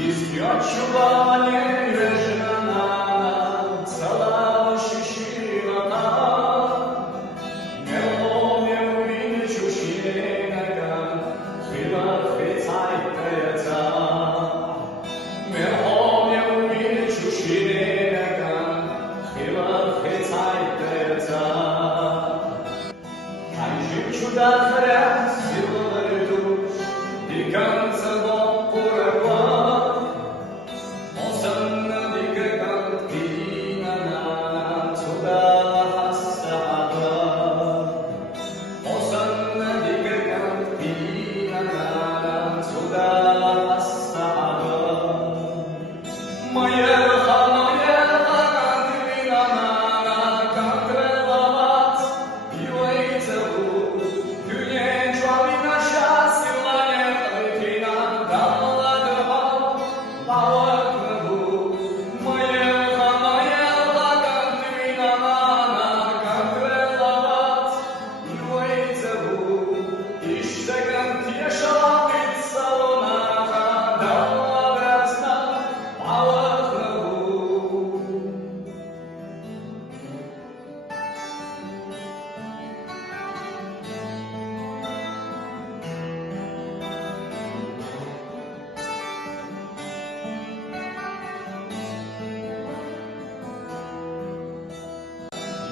Izbiočuvanje ježena cała šiširota, neumiem vyču širega, chvíľa chvícajteca. Neumiem vyču širega, chvíľa chvícajteca. Kaj žiču da hreat silver duš, i kanca bo urekla.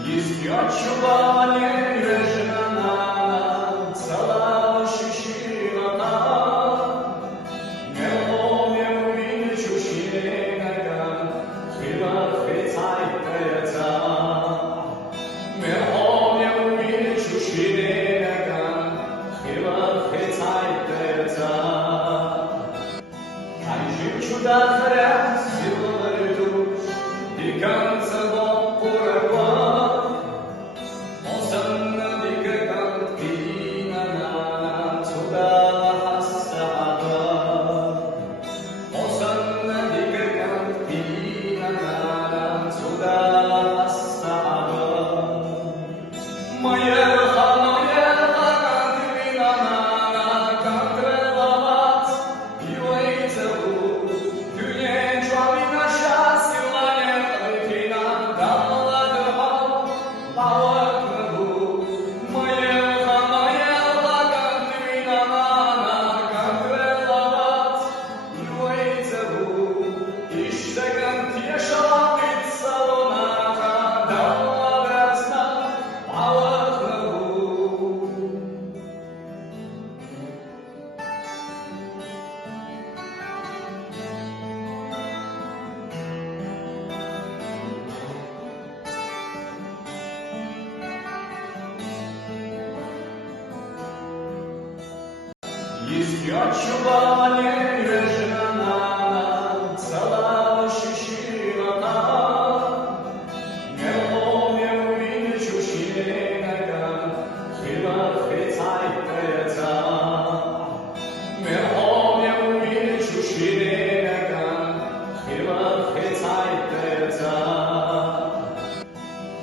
Izbiočuvanje ježena cała šiširota, neumiem vyču širega, chvíľa chvícajteca. Neumiem vyču širega, chvíľa chvícajteca. Kaj žiču da hreat silver duš, i kanca bo urekla. Izbiočuvanje ježena cała šiširota, neumiem vyču širega, chvíľa chvícajteca. Neumiem vyču širega, chvíľa chvícajteca.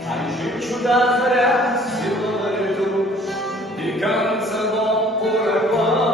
Kaj žiču da hreat silver duš, i kanca bo urekla.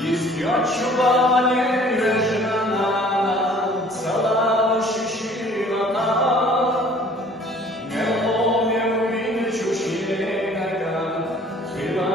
Izbiočuvanje ježena cała šiširota, neumiem vyču širega, chvíľa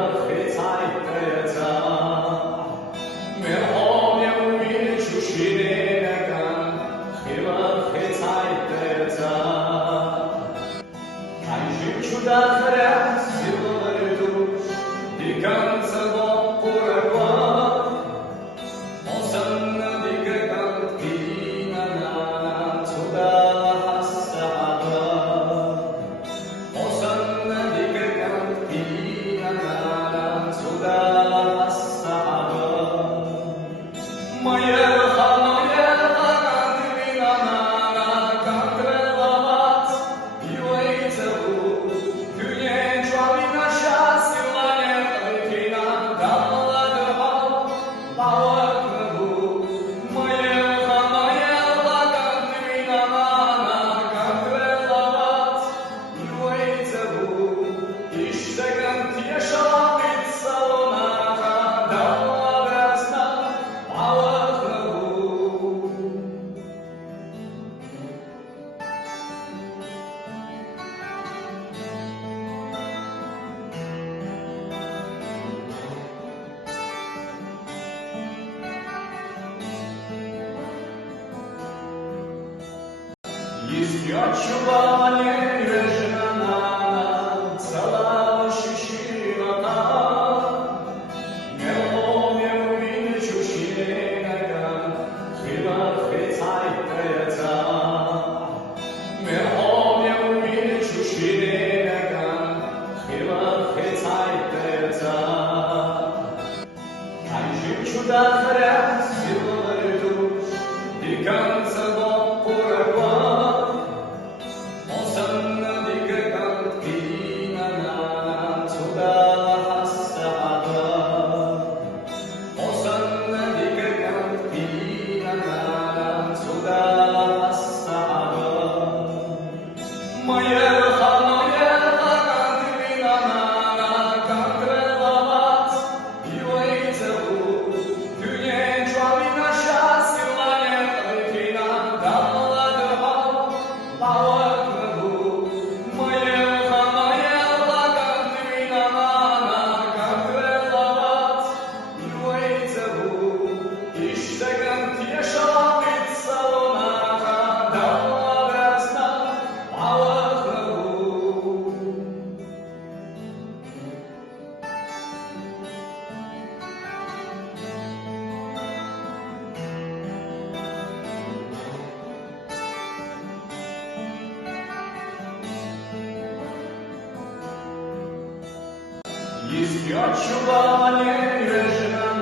odczuwanie leży na nas, cała szirota. Nie umiem widzieć uśmiechnika, chyba chwycajcie. Nie umiem widzieć uśmiechnika, chyba chwycajcie. Kaj życiu da chres, siły dusz, i końca do poregła. Jest odczuwanie leży na